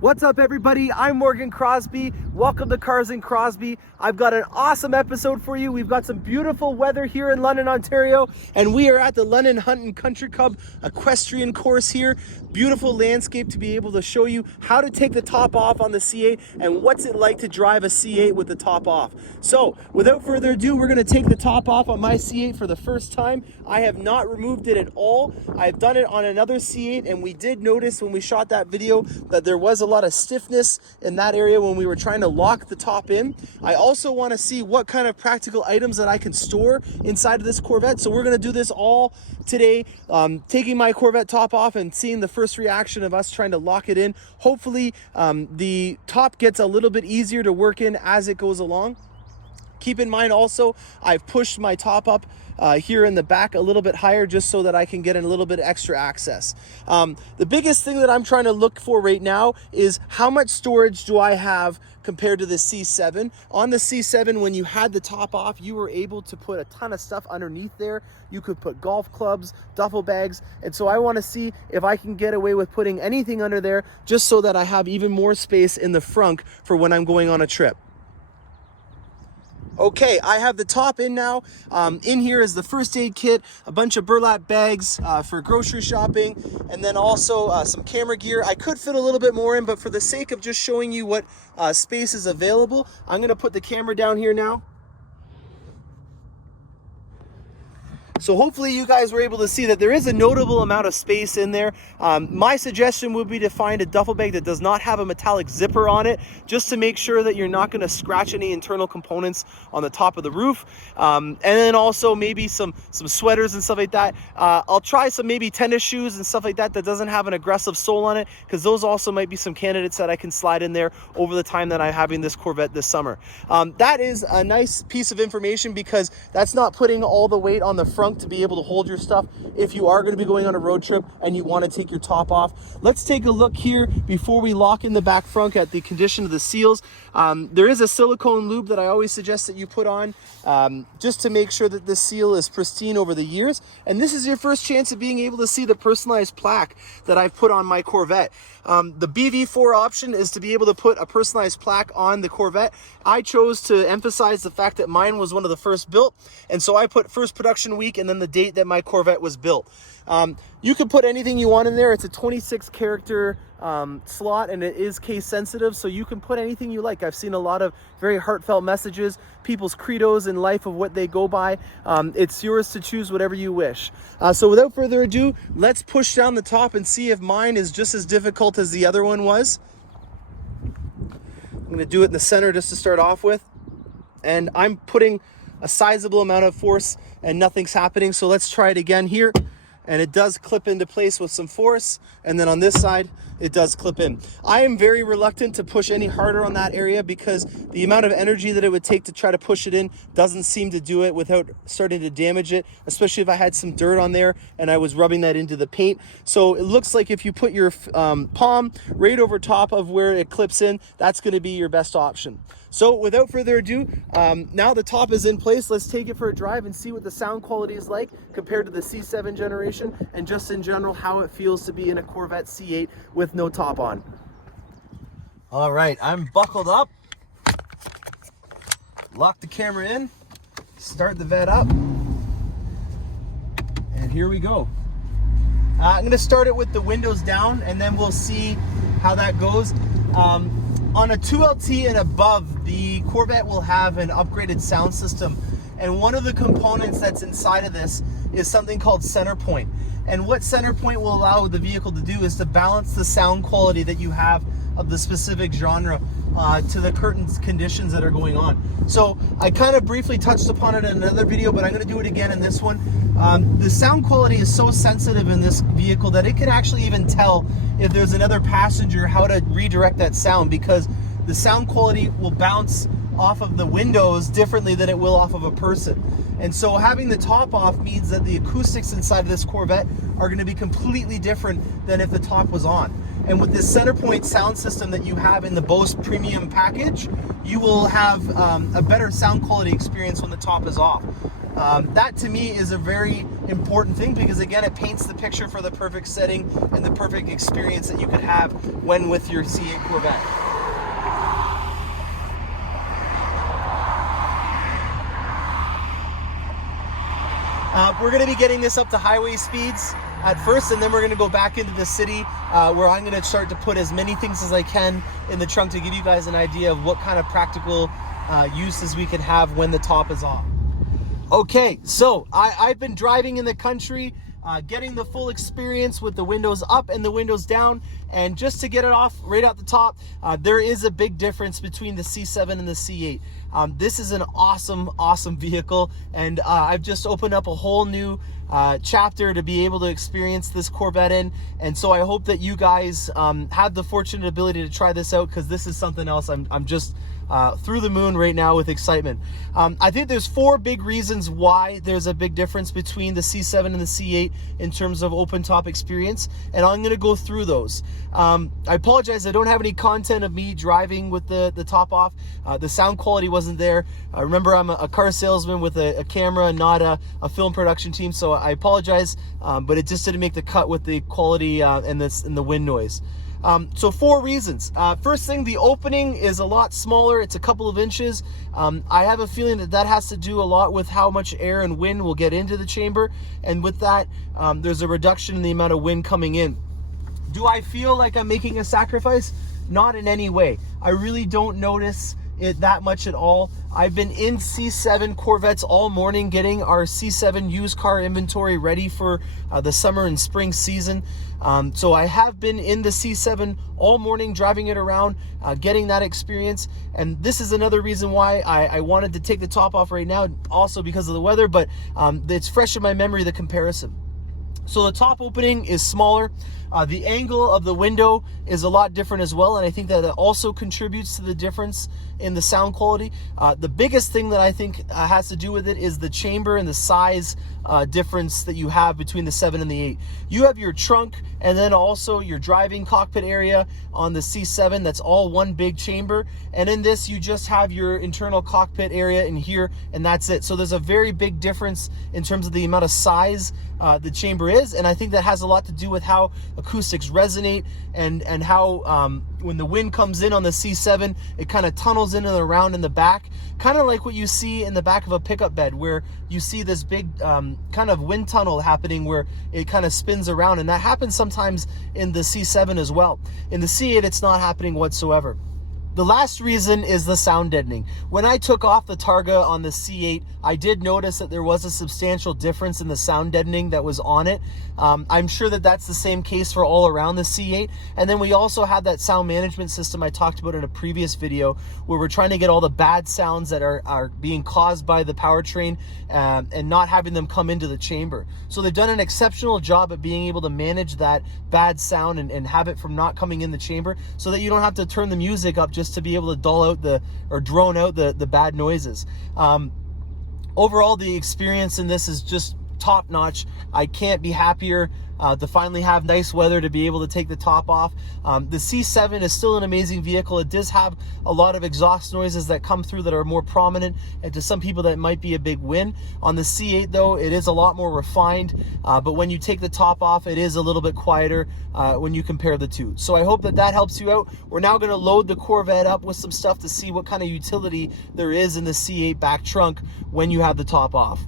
What's up, everybody? I'm Morgan Crosbie. Welcome to Cars in Crosbie. I've got an awesome episode for you. We've got some beautiful weather here in London, Ontario, and we are at the London Hunt and Country Club equestrian course here. Beautiful landscape to be able to show you how to take the top off on the C8 and what's it like to drive a C8 with the top off. So without further ado, we're going to take the top off on my C8 for the first time. I have not removed it at all. I've done it on another C8, and we did notice when we shot that video that there was a lot of stiffness in that area when we were trying to lock the top in. I also want to see what kind of practical items that I can store inside of this Corvette. So we're going to do this all today, taking my Corvette top off and seeing the first reaction of us trying to lock it in. Hopefully the top gets a little bit easier to work in as it goes along. Keep in mind also, I've pushed my top up here in the back a little bit higher just so that I can get a little bit extra access. The biggest thing that I'm trying to look for right now is how much storage do I have compared to the C7. On the C7, when you had the top off, you were able to put a ton of stuff underneath there. You could put golf clubs, duffel bags, and so I want to see if I can get away with putting anything under there just so that I have even more space in the frunk for when I'm going on a trip. Okay, I have the top in now. In here is the first aid kit, a bunch of burlap bags for grocery shopping, and then also some camera gear. I could fit a little bit more in, but for the sake of just showing you what space is available, I'm gonna put the camera down here now. So hopefully you guys were able to see that there is a notable amount of space in there. My suggestion would be to find a duffel bag that does not have a metallic zipper on it, just to make sure that you're not going to scratch any internal components on the top of the roof. And then also maybe some sweaters and stuff like that. I'll try some maybe tennis shoes and stuff like that that doesn't have an aggressive sole on it, because those also might be some candidates that I can slide in there over the time that I'm having this Corvette this summer. That is a nice piece of information, because that's not putting all the weight on the front to be able to hold your stuff if you are going to be going on a road trip and you want to take your top off. Let's take a look here before we lock in the back frunk at the condition of the seals. There is a silicone lube that I always suggest that you put on just to make sure that the seal is pristine over the years. And this is your first chance of being able to see the personalized plaque that I've put on my Corvette. The BV4 option is to be able to put a personalized plaque on the Corvette. I chose to emphasize the fact that mine was one of the first built, and so I put first production week and then the date that my Corvette was built. You can put anything you want in there. It's a 26 character slot, and it is case sensitive, so you can put anything you like. I've seen a lot of very heartfelt messages, people's credos in life of what they go by. It's yours to choose whatever you wish. So without further ado, let's push down the top and see if mine is just as difficult as the other one was. I'm going to do it in the center just to start off with, and I'm putting a sizable amount of force and nothing's happening. So let's try it again here, and it does clip into place with some force, and then on this side it does clip in. I am very reluctant to push any harder on that area, because the amount of energy that it would take to try to push it in doesn't seem to do it without starting to damage it, especially if I had some dirt on there and I was rubbing that into the paint. So it looks like if you put your palm right over top of where it clips in, that's going to be your best option. So without further ado, now the top is in place. Let's take it for a drive and see what the sound quality is like compared to the C7 generation, and just in general how it feels to be in a Corvette C8 with no top on. All right, I'm buckled up. Lock the camera in, start the Vette up, and here we go. I'm going to start it with the windows down, and then we'll see how that goes. On a 2LT and above, the Corvette will have an upgraded sound system, and one of the components that's inside of this is something called center point. And what center point will allow the vehicle to do is to balance the sound quality that you have of the specific genre to the current conditions that are going on. So I kind of briefly touched upon it in another video, but I'm going to do it again in this one. The sound quality is so sensitive in this vehicle that it can actually even tell if there's another passenger how to redirect that sound, because the sound quality will bounce off of the windows differently than it will off of a person. And so having the top off means that the acoustics inside of this Corvette are going to be completely different than if the top was on. And with this center point sound system that you have in the Bose premium package, you will have a better sound quality experience when the top is off. That to me is a very important thing, because again, it paints the picture for the perfect setting and the perfect experience that you could have when with your C8 Corvette. We're going to be getting this up to highway speeds at first, and then we're going to go back into the city where I'm going to start to put as many things as I can in the trunk to give you guys an idea of what kind of practical uses we can have when the top is off. Okay, so I've been driving in the country, getting the full experience with the windows up and the windows down. And just to get it off right out the top, there is a big difference between the C7 and the C8. This is an awesome vehicle, and I've just opened up a whole new chapter to be able to experience this Corvette in. And so I hope that you guys have the fortunate ability to try this out, because this is something else. I'm just through the moon right now with excitement. I think there's 4 big reasons why there's a big difference between the C7 and the C8 in terms of open top experience, and I'm going to go through those. I apologize, I don't have any content of me driving with the top off. The sound quality wasn't there. Remember, I'm a car salesman with a camera and not a film production team, so I apologize, but it just didn't make the cut with the quality and the wind noise. So 4 reasons. First thing, the opening is a lot smaller. It's a couple of inches. I have a feeling that has to do a lot with how much air and wind will get into the chamber. And with that, there's a reduction in the amount of wind coming in. Do I feel like I'm making a sacrifice? Not in any way. I really don't notice it that much at all. I've been in C7 Corvettes all morning getting our C7 used car inventory ready for the summer and spring season. So I have been in the C7 all morning, driving it around, getting that experience. And this is another reason why I wanted to take the top off right now, also because of the weather, but it's fresh in my memory, the comparison. So the top opening is smaller. The angle of the window is a lot different as well, and I think that it also contributes to the difference in the sound quality. The biggest thing that I think has to do with it is the chamber and the size difference that you have between the 7 and the 8. You have your trunk and then also your driving cockpit area on the C7. That's all one big chamber. And in this, you just have your internal cockpit area in here, and that's it. So there's a very big difference in terms of the amount of size the chamber is, and I think that has a lot to do with how acoustics resonate and how when the wind comes in on the C7, it kind of tunnels in and around in the back, kind of like what you see in the back of a pickup bed, where you see this big kind of wind tunnel happening where it kind of spins around, and that happens sometimes in the C7 as well. In the C8, it's not happening whatsoever. The last reason is the sound deadening. When I took off the Targa on the C8, I did notice that there was a substantial difference in the sound deadening that was on it. I'm sure that that's the same case for all around the C8. And then we also have that sound management system I talked about in a previous video, where we're trying to get all the bad sounds that are being caused by the powertrain and not having them come into the chamber. So they've done an exceptional job at being able to manage that bad sound and have it from not coming in the chamber, so that you don't have to turn the music up just to be able to dull out or drone out the bad noises. Overall, the experience in this is just top notch. I can't be happier to finally have nice weather to be able to take the top off. The C7 is still an amazing vehicle. It does have a lot of exhaust noises that come through that are more prominent, and to some people that might be a big win. On the C8 though, it is a lot more refined, but when you take the top off, it is a little bit quieter when you compare the two. So I hope that helps you out. We're now going to load the Corvette up with some stuff to see what kind of utility there is in the C8 back trunk when you have the top off.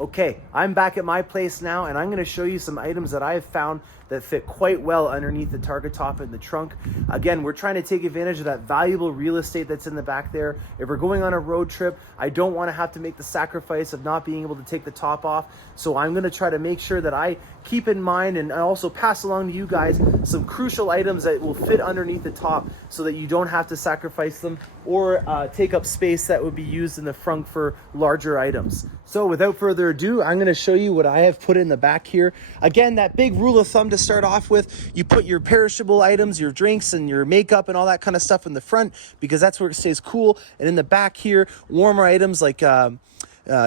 Okay, I'm back at my place now, and I'm going to show you some items that I have found that fit quite well underneath the Targa top in the trunk. Again, we're trying to take advantage of that valuable real estate that's in the back there. If we're going on a road trip, I don't want to have to make the sacrifice of not being able to take the top off. So I'm going to try to make sure that I keep in mind and also pass along to you guys some crucial items that will fit underneath the top, so that you don't have to sacrifice them or take up space that would be used in the front for larger items. So without further ado, I'm going to show you what I have put in the back here. Again, that big rule of thumb to start off with, you put your perishable items, your drinks and your makeup and all that kind of stuff in the front, because that's where it stays cool. And in the back here, warmer items like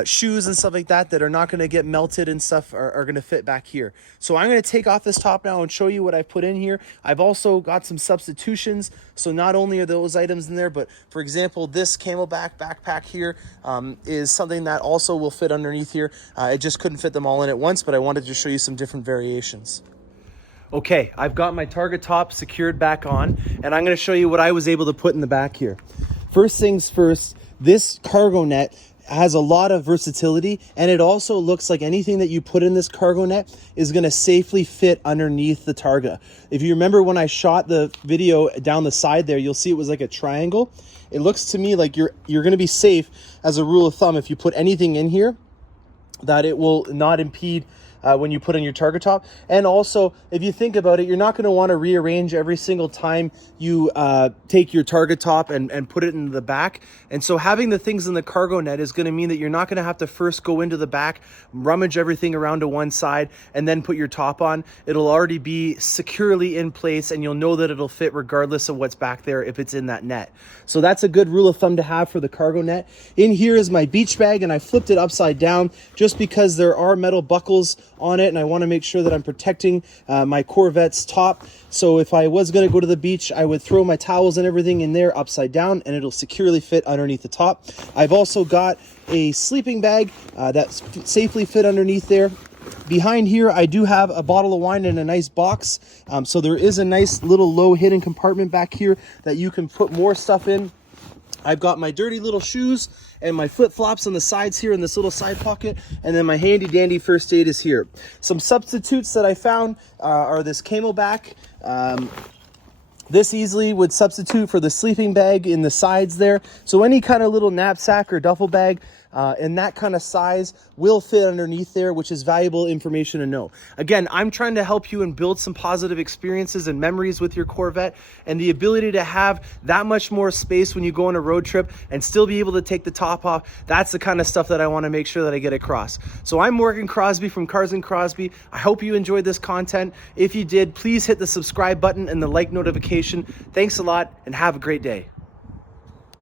shoes and stuff like that that are not going to get melted and stuff are going to fit back here. So I'm going to take off this top now and show you what I've put in here. I've also got some substitutions. So not only are those items in there, but for example, this Camelback backpack here is something that also will fit underneath here. I just couldn't fit them all in at once, but I wanted to show you some different variations. Okay, I've got my target top secured back on, and I'm going to show you what I was able to put in the back here. First things first, this cargo net has a lot of versatility, and it also looks like anything that you put in this cargo net is going to safely fit underneath the Targa. If you remember when I shot the video down the side there, you'll see it was like a triangle. It looks to me like you're going to be safe, as a rule of thumb, if you put anything in here, that it will not impede when you put on your target top. And also, if you think about it, you're not going to want to rearrange every single time you take your target top and put it in the back. And so having the things in the cargo net is going to mean that you're not going to have to first go into the back, rummage everything around to one side, and then put your top on. It'll already be securely in place, and you'll know that it'll fit regardless of what's back there if it's in that net. So that's a good rule of thumb to have for the cargo net. In here is my beach bag, and I flipped it upside down just because there are metal buckles on it, and I want to make sure that I'm protecting my Corvette's top. So if I was going to go to the beach, I would throw my towels and everything in there upside down, and it'll securely fit underneath the top. I've also got a sleeping bag that's safely fit underneath there. Behind here, I do have a bottle of wine in a nice box. So there is a nice little low hidden compartment back here that you can put more stuff in. I've got my dirty little shoes and my flip-flops on the sides here in this little side pocket, and then my handy dandy first aid is here. Some substitutes that I found are this Camelback. This easily would substitute for the sleeping bag in the sides there. So any kind of little knapsack or duffel bag in that kind of size will fit underneath there, which is valuable information to know. Again, I'm trying to help you and build some positive experiences and memories with your Corvette, and the ability to have that much more space when you go on a road trip and still be able to take the top off. That's the kind of stuff that I want to make sure that I get across. So I'm Morgan Crosbie from Cars and Crosbie. I hope you enjoyed this content. If you did, please hit the subscribe button and the like notification. Thanks a lot, and have a great day.